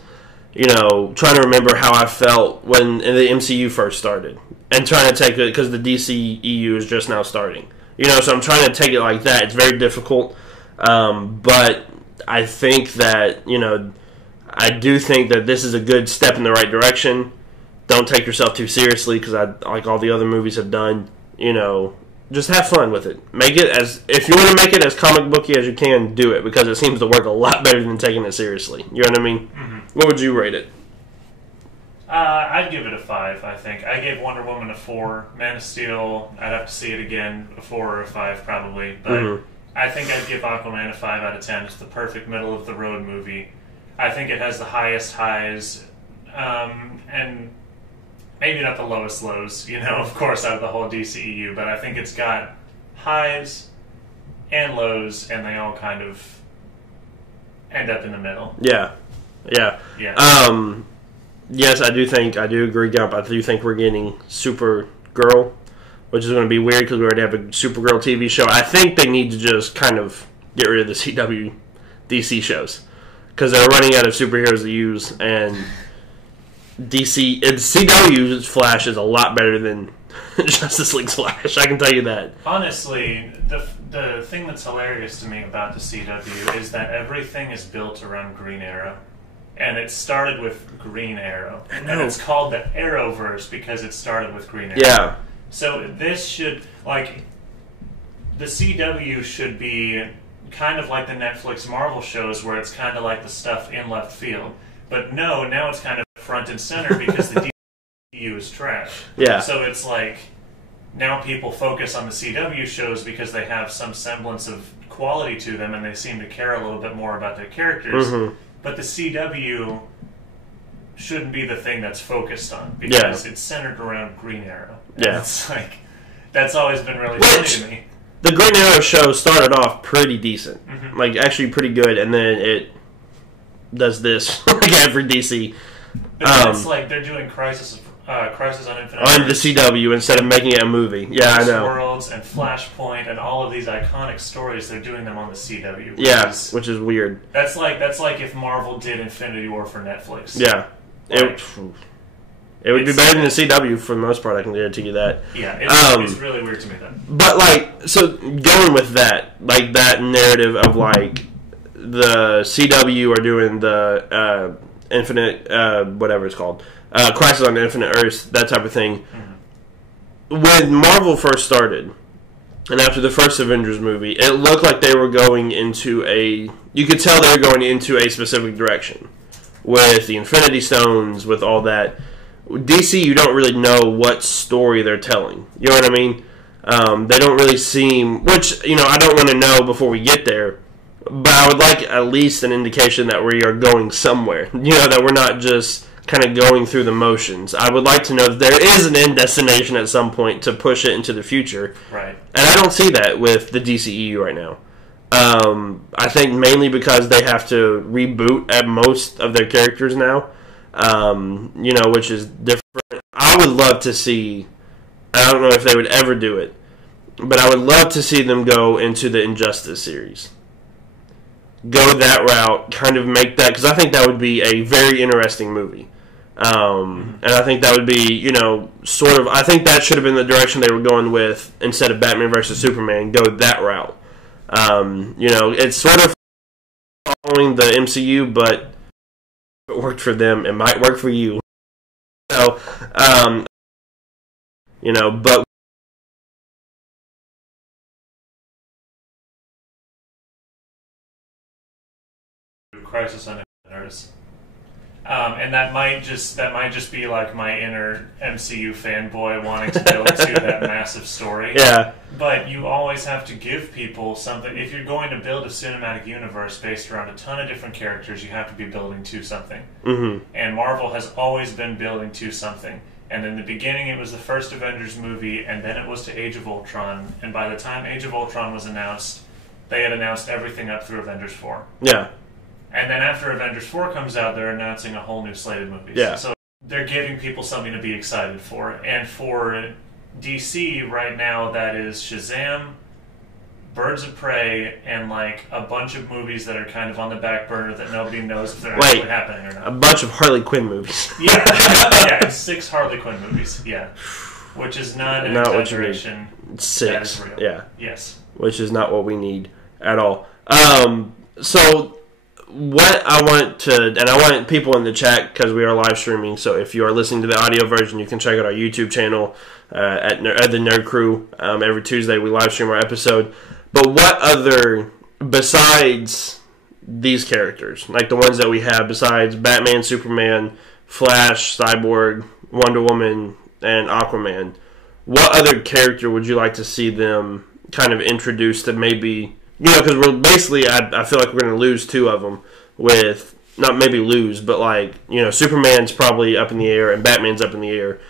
trying to remember how I felt when the MCU first started. And trying to take it, because the DCEU is just now starting. So I'm trying to take it like that. It's very difficult. But I think that, I do think that this is a good step in the right direction. Don't take yourself too seriously, because like all the other movies have done, just have fun with it. If you want to make it as comic booky as you can, do it, because it seems to work a lot better than taking it seriously. You know what I mean? Mm-hmm. What would you rate it? I'd give it a 5, I think. I gave Wonder Woman a 4. Man of Steel, I'd have to see it again, a 4 or a 5 probably. But I think I'd give Aquaman a 5 out of 10. It's the perfect middle-of-the-road movie. I think it has the highest highs, and maybe not the lowest lows, of course, out of the whole DCEU, but I think it's got highs and lows, and they all kind of end up in the middle. Yeah. Yes, I do agree, Gump. I do think we're getting Supergirl, which is going to be weird because we already have a Supergirl TV show. I think they need to just kind of get rid of the CW DC shows because they're running out of superheroes to use, and CW's Flash is a lot better than Justice League's Flash. I can tell you that. Honestly, the thing that's hilarious to me about the CW is that everything is built around Green Arrow. And it started with Green Arrow. And it's called the Arrowverse because it started with Green Arrow. Yeah. So this should, the CW should be kind of like the Netflix Marvel shows where it's kind of like the stuff in left field. But no, now it's kind of front and center because the DCU is trash. Yeah. So it's like, now people focus on the CW shows because they have some semblance of quality to them and they seem to care a little bit more about their characters. Mm-hmm. But the CW shouldn't be the thing that's focused on because it's centered around Green Arrow. And it's like, that's always been really funny to me. The Green Arrow show started off pretty decent. Mm-hmm. Actually pretty good, and then it does this, like every DC But it's like they're doing Crisis on Infinite on the CW instead of making it a movie. Yeah, I know. Worlds and Flashpoint and all of these iconic stories, they're doing them on the CW. Which is weird. That's like if Marvel did Infinity War for Netflix. Yeah. It would be better than the CW for the most part, I can guarantee you that. Yeah, it's really weird to me then. But, like, so going with that, like, that narrative of, like, the CW are doing the Infinite, whatever it's called, Crisis on Infinite Earths, that type of thing. Mm-hmm. When Marvel first started, and after the first Avengers movie, it looked like they were going into you could tell they were going into a specific direction. With the Infinity Stones, with all that. DC, you don't really know what story they're telling. You know what I mean? They don't really seem... Which, I don't want to know before we get there. But I would like at least an indication that we are going somewhere. That we're not just kind of going through the motions. I would like to know that there is an end destination at some point to push it into the future. Right. And I don't see that with the DCEU right now. I think mainly because they have to reboot at most of their characters now. Which is different. I would love to see, I don't know if they would ever do it, but I would love to see them go into the Injustice series. Go that route, kind of make that, because I think that would be a very interesting movie. And I think that would be, I think that should have been the direction they were going with instead of Batman versus Superman, go that route. It's sort of following the MCU, but if it worked for them, it might work for you. So, but Crisis on Infinite Earths. And that might just be like my inner MCU fanboy wanting to build to that massive story. Yeah. But you always have to give people something. If you're going to build a cinematic universe based around a ton of different characters, you have to be building to something. Mm-hmm. And Marvel has always been building to something. And in the beginning, it was the first Avengers movie, and then it was to Age of Ultron. And by the time Age of Ultron was announced, they had announced everything up through Avengers 4. Yeah. And then after Avengers 4 comes out, they're announcing a whole new slate of movies. Yeah. So they're giving people something to be excited for. And for DC right now, that is Shazam, Birds of Prey, and like a bunch of movies that are kind of on the back burner that nobody knows if they're actually happening or not. A bunch of Harley Quinn movies. Yeah, 6 Harley Quinn movies. Yeah, which is not an exaggeration. 6. That is real. Yeah. Yes. Which is not what we need at all. So what I want to, and I want people in the chat because we are live streaming. So if you are listening to the audio version, you can check out our YouTube channel at the Nerd Crew. Every Tuesday we live stream our episode. But what other, besides these characters, like the ones that we have, besides Batman, Superman, Flash, Cyborg, Wonder Woman, and Aquaman, what other character would you like to see them kind of introduce to maybe, because we're basically, I feel like we're going to lose 2 of them with, not maybe lose, but like, Superman's probably up in the air and Batman's up in the air.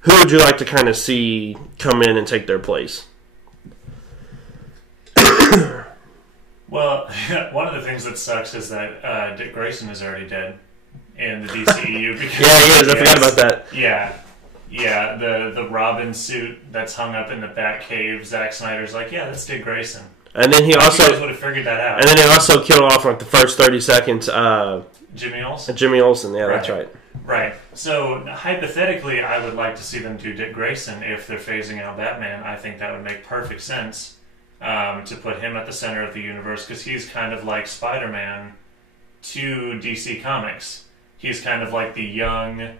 Who would you like to kind of see come in and take their place? Well, one of the things that sucks is that Dick Grayson is already dead in the DCEU. Because yeah, he is. I forgot about that. Yeah. The Robin suit that's hung up in the Batcave. Zack Snyder's like, yeah, that's Dick Grayson. And then he you also guys would have figured that out. And then he also killed off like the first 30 seconds. Jimmy Olsen. Jimmy Olsen. Yeah, that's right. Right. So hypothetically, I would like to see them do Dick Grayson if they're phasing out Batman. I think that would make perfect sense. To put him at the center of the universe, because he's kind of like Spider-Man to DC Comics. He's kind of like the young,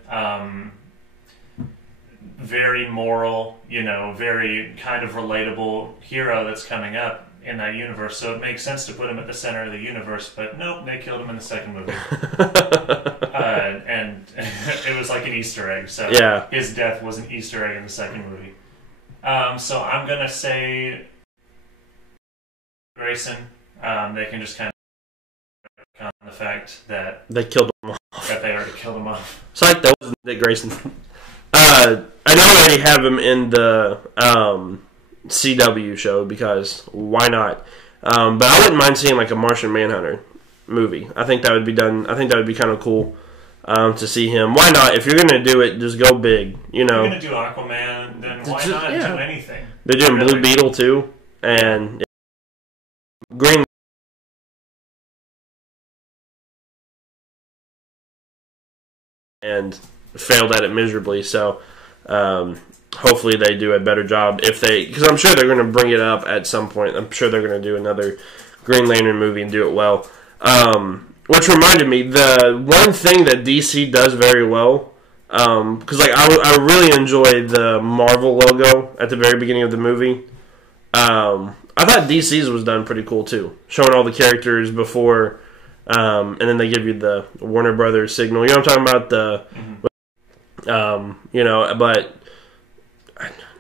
very moral, very kind of relatable hero that's coming up in that universe. So it makes sense to put him at the center of the universe, but nope, they killed him in the second movie. And it was like an Easter egg, so yeah. His death was an Easter egg in the second movie. So I'm going to say Grayson. They can just kind of on the fact that they killed him off. That they already killed him off. It's like that was Dick Grayson. I know I already have him in the CW show because why not? But I wouldn't mind seeing like a Martian Manhunter movie. I think that would be done. I think that would be kind of cool. to see him. Why not? If you're going to do it, just go big. You know, if you're going to do Aquaman, then why not do anything? They're doing Blue Beetle too, and Green. And failed at it miserably. So hopefully they do a better job because I'm sure they're going to bring it up at some point. I'm sure they're going to do another Green Lantern movie and do it well. Which reminded me, the one thing that DC does very well, because I really enjoyed the Marvel logo at the very beginning of the movie. I thought DC's was done pretty cool too, showing all the characters before. And then they give you the Warner Brothers signal. You know what I'm talking about? You know, but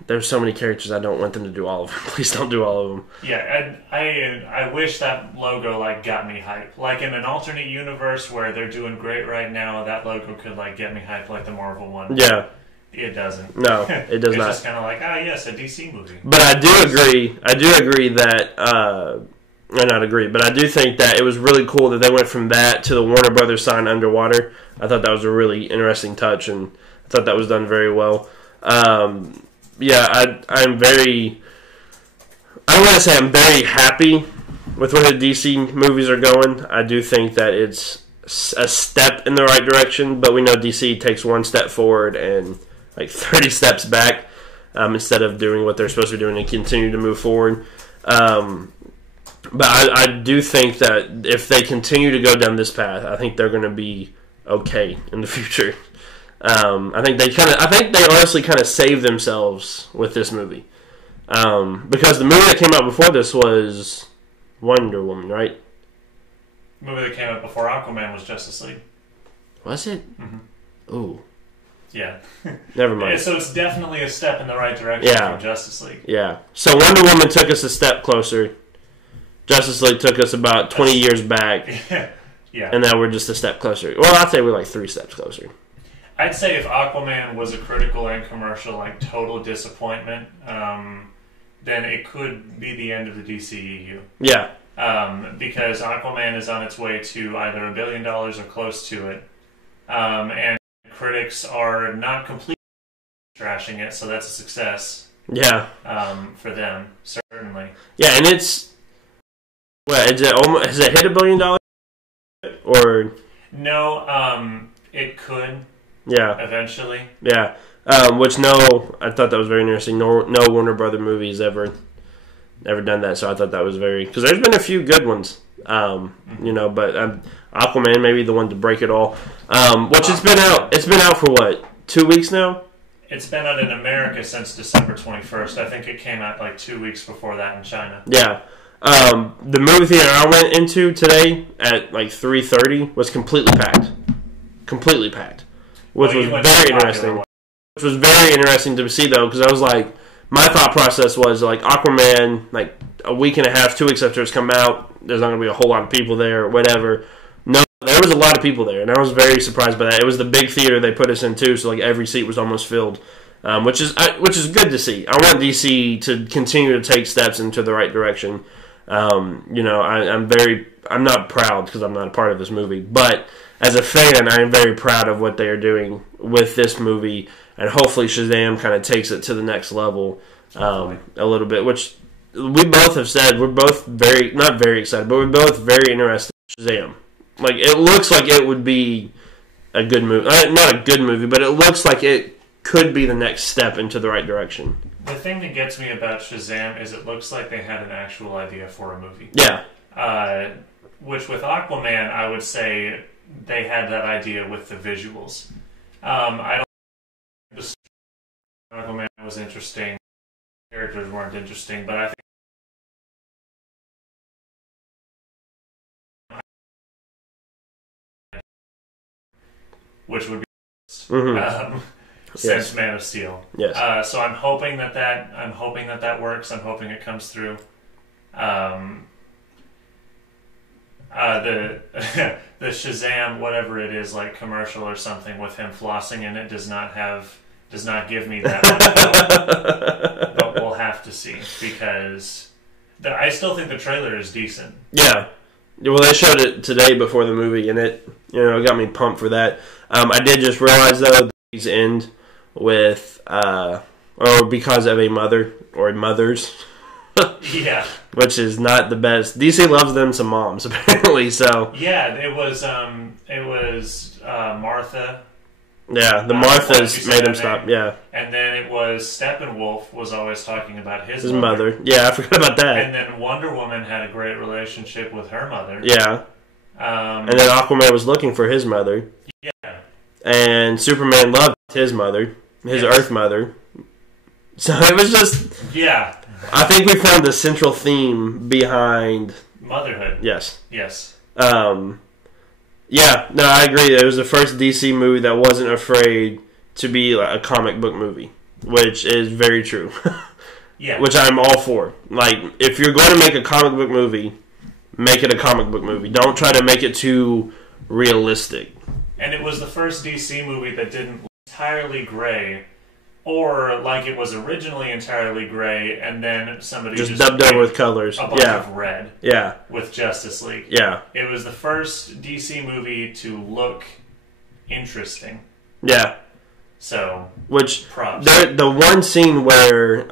there's so many characters, I don't want them to do all of them. Please don't do all of them. Yeah, I wish that logo got me hype. Like in an alternate universe where they're doing great right now, that logo could get me hype like the Marvel one. Yeah. It doesn't. No, it does not. It's just kind of yes, a DC movie. But I do agree that. Not agree, but I do think that it was really cool that they went from that to the Warner Brothers sign underwater. I thought that was a really interesting touch, and I thought that was done very well. I'm very. I don't want to say I'm very happy with where the DC movies are going. I do think that it's a step in the right direction, but we know DC takes one step forward and 30 steps back instead of doing what they're supposed to be doing and continue to move forward. But I do think that if they continue to go down this path, I think they're going to be okay in the future. I think they honestly kind of saved themselves with this movie, because the movie that came out before this was Wonder Woman, right? The movie that came out before Aquaman was Justice League. Was it? Mm-hmm. Ooh. Yeah. Never mind. So it's definitely a step in the right direction from Justice League. Yeah. So Wonder Woman took us a step closer. Justice League took us about 20 years back. Yeah. And now we're just a step closer. Well, I'd say we're 3 steps closer. I'd say if Aquaman was a critical and commercial, total disappointment, then it could be the end of the DCEU. Yeah. Because Aquaman is on its way to either $1 billion or close to it. And critics are not completely trashing it, so that's a success. Yeah. For them, certainly. Yeah, and it's... Has it hit $1 billion? Or... No, it could. Yeah. Eventually. Yeah. I thought that was very interesting. No Warner Brother movies ever done that, so I thought that was very... Because there's been a few good ones, you know, but Aquaman may be the one to break it all. It's been out for what, 2 weeks now? It's been out in America since December 21st. I think it came out 2 weeks before that in China. Yeah. The movie theater I went into today at 3:30 was completely packed. Completely packed. Which was very interesting. Which was very interesting to see, though, because I was my thought process was Aquaman, a week and a half, 2 weeks after it's come out, there's not going to be a whole lot of people there or whatever. No, there was a lot of people there, and I was very surprised by that. It was the big theater they put us in, too, so every seat was almost filled, which is good to see. I want DC to continue to take steps into the right direction. You know, I'm not proud because I'm not a part of this movie, but as a fan, I am very proud of what they are doing with this movie, and hopefully Shazam kind of takes it to the next level a little bit, which we both have said we're both not very excited, but we're both very interested in Shazam. It looks like it would be a good movie. Not a good movie, but it looks like it could be the next step into the right direction. The thing that gets me about Shazam is it looks like they had an actual idea for a movie. Yeah. Which with Aquaman, I would say they had that idea with the visuals. I don't think Aquaman was interesting. Characters weren't interesting, but I think which would be since Man of Steel. Yes. So I'm hoping that that works. I'm hoping it comes through. The the Shazam, whatever it is, commercial or something with him flossing in it does not give me that much. But we'll have to see, because I still think the trailer is decent. Yeah. Well, they showed it today before the movie, and it got me pumped for that. I did just realize though that these end with or because of a mother or mothers. Yeah. Which is not the best. DC loves them some moms, apparently, so. Yeah, it was Martha. Yeah, the Marthas made him stop, yeah. And then it was Steppenwolf was always talking about his mother. Yeah, I forgot about that. And then Wonder Woman had a great relationship with her mother. Yeah. And then Aquaman was looking for his mother. Yeah. And Superman loved his mother, his Earth mother. So it was just... Yeah. I think we found the central theme behind... motherhood. Yes. Yes. Yeah, no, I agree. It was the first DC movie that wasn't afraid to be like a comic book movie, which is very true. Yeah. Which I'm all for. Like, if you're going to make a comic book movie, make it a comic book movie. Don't try to make it too realistic. And it was the first DC movie that didn't look entirely gray, or like it was originally entirely gray, and then somebody just dubbed over with colors. A bunch of red. Yeah. With Justice League. Yeah. It was the first DC movie to look interesting. Yeah. So, which props. The one scene where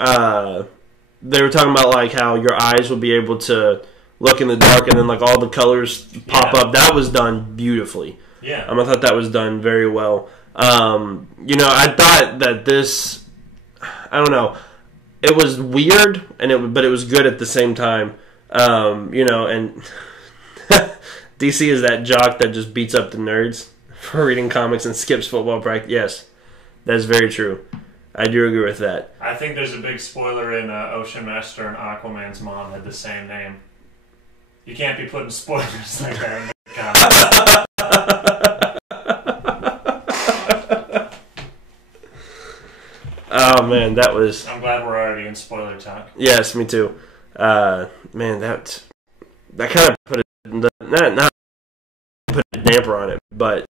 they were talking about like how your eyes will be able to look in the dark, and then like all the colors pop up. That was done beautifully. Yeah. I thought that was done very well. I thought that this, I don't know, it was weird, but it was good at the same time. And DC is that jock that just beats up the nerds for reading comics and skips football practice. Yes, that's very true. I do agree with that. I think there's a big spoiler in Ocean Master and Aquaman's mom had the same name. You can't be putting spoilers like that in the comics. Oh man, that was. I'm glad we're already in spoiler talk. Yes, me too. Man, that kind of put not put a damper on it, but.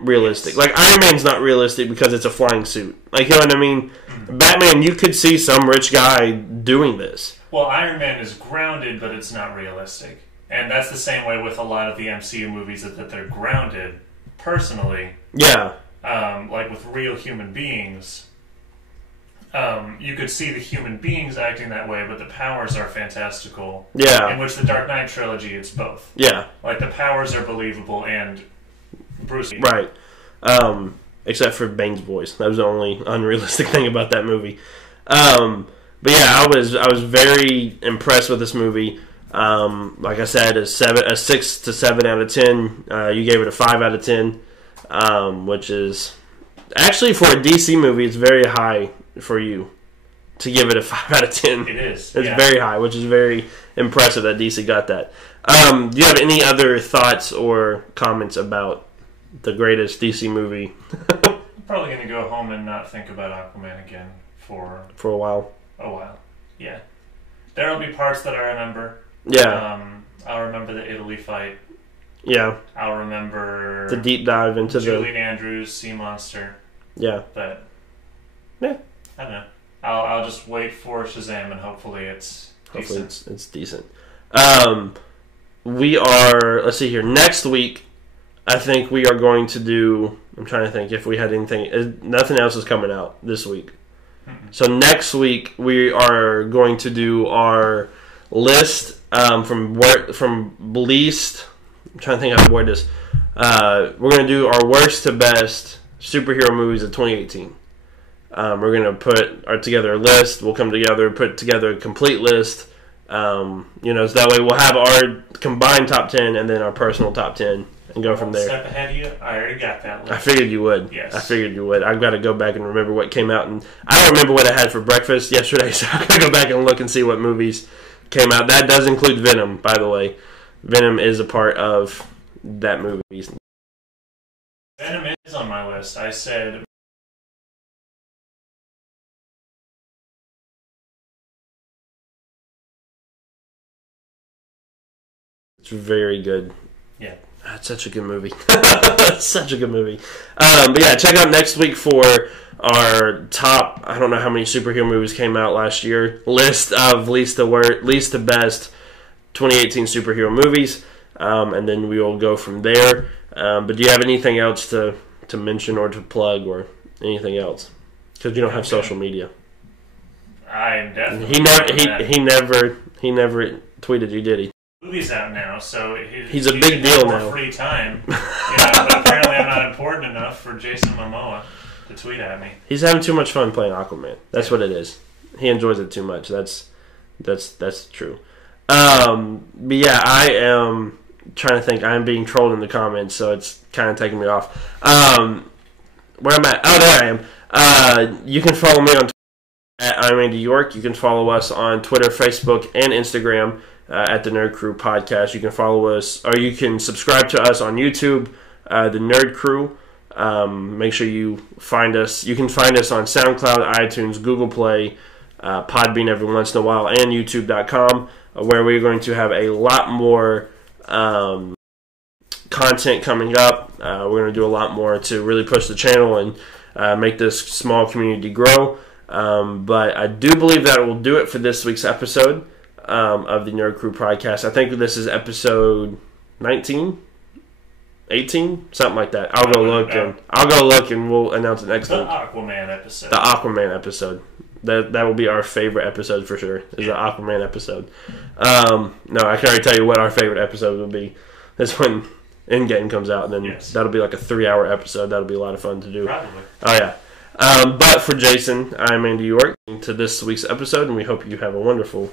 Realistic. Like, Iron Man's not realistic because it's a flying suit. Like, you know what I mean? Mm-hmm. Batman, you could see some rich guy doing this. Well, Iron Man is grounded, but it's not realistic. And that's the same way with a lot of the MCU movies, that they're grounded, personally. Yeah. Like with real human beings. You could see the human beings acting that way, but the powers are fantastical. Yeah. In which the Dark Knight trilogy, it's both. Yeah. Like, the powers are believable and... Bruce. Right. Except for Bane's voice. That was the only unrealistic thing about that movie. But yeah, I was very impressed with this movie. Like I said, a 6 to 7 out of 10. You gave it a 5 out of 10, which is actually, for a DC movie, it's very high for you to give it a 5 out of 10. It is. It's very high, which is very impressive that DC got that. Do you have any other thoughts or comments about the greatest DC movie? I'm probably going to go home and not think about Aquaman again for a while. Yeah. There'll be parts that I remember. Yeah. I'll remember the Italy fight. Yeah. I'll remember the deep dive into Julian Andrews, Sea Monster. Yeah. But yeah, I don't know. I'll just wait for Shazam, and hopefully it's decent. It's decent. We are, let's see here, next week I think we are going to do, I'm trying to think if we had anything, nothing else is coming out this week. Mm-hmm. So next week we are going to do our list from least, I'm trying to think how to word this. We're going to do our worst to best superhero movies of 2018. We're going to put together a list. We'll come together, put together a complete list. So that way we'll have our combined top 10 and then our personal top 10 and go from there. Step ahead of you. I already got that list. I figured you would. Yes. I figured you would. I've got to go back and remember what came out. And I don't remember what I had for breakfast yesterday, so I've got to go back and look and see what movies came out. That does include Venom, by the way. Venom is a part of that movie. Venom is on my list. I said... It's very good. Yeah. That's such a good movie. Such a good movie. But yeah, check out next week for our top, I don't know how many superhero movies came out last year, list of least to best 2018 superhero movies. And then we will go from there. But do you have anything else to mention or to plug or anything else? Because you don't have social media. I'm definitely... He never tweeted you, did he? Movie's out now, so he's a big deal now. Free time, but apparently I'm not important enough for Jason Momoa to tweet at me. He's having too much fun playing Aquaman. That's what it is. He enjoys it too much. That's true. But yeah, I am trying to think. I'm being trolled in the comments, so it's kind of taking me off. Where I'm at? Oh, there I am. You can follow me on Twitter at I'm Andy York. You can follow us on Twitter, Facebook, and Instagram. At the Nerd Crew Podcast. You can follow us, or you can subscribe to us on YouTube, the Nerd Crew. Make sure you find us. You can find us on SoundCloud, iTunes, Google Play, Podbean every once in a while, and YouTube.com, where we're going to have a lot more content coming up. We're going to do a lot more to really push the channel and make this small community grow. But I do believe that will do it for this week's episode. Of the Nerd Crew podcast. I think this is episode 19, 18, something like that. I'll go look and we'll announce it next week. The Aquaman episode. The Aquaman episode. That will be our favorite episode for sure. Is the Aquaman episode. No, I can already tell you what our favorite episode will be. That's when Endgame comes out, and then that'll be like a 3-hour episode. That'll be a lot of fun to do. Probably. Oh yeah. But for Jason, I'm Andy York to this week's episode, and we hope you have a wonderful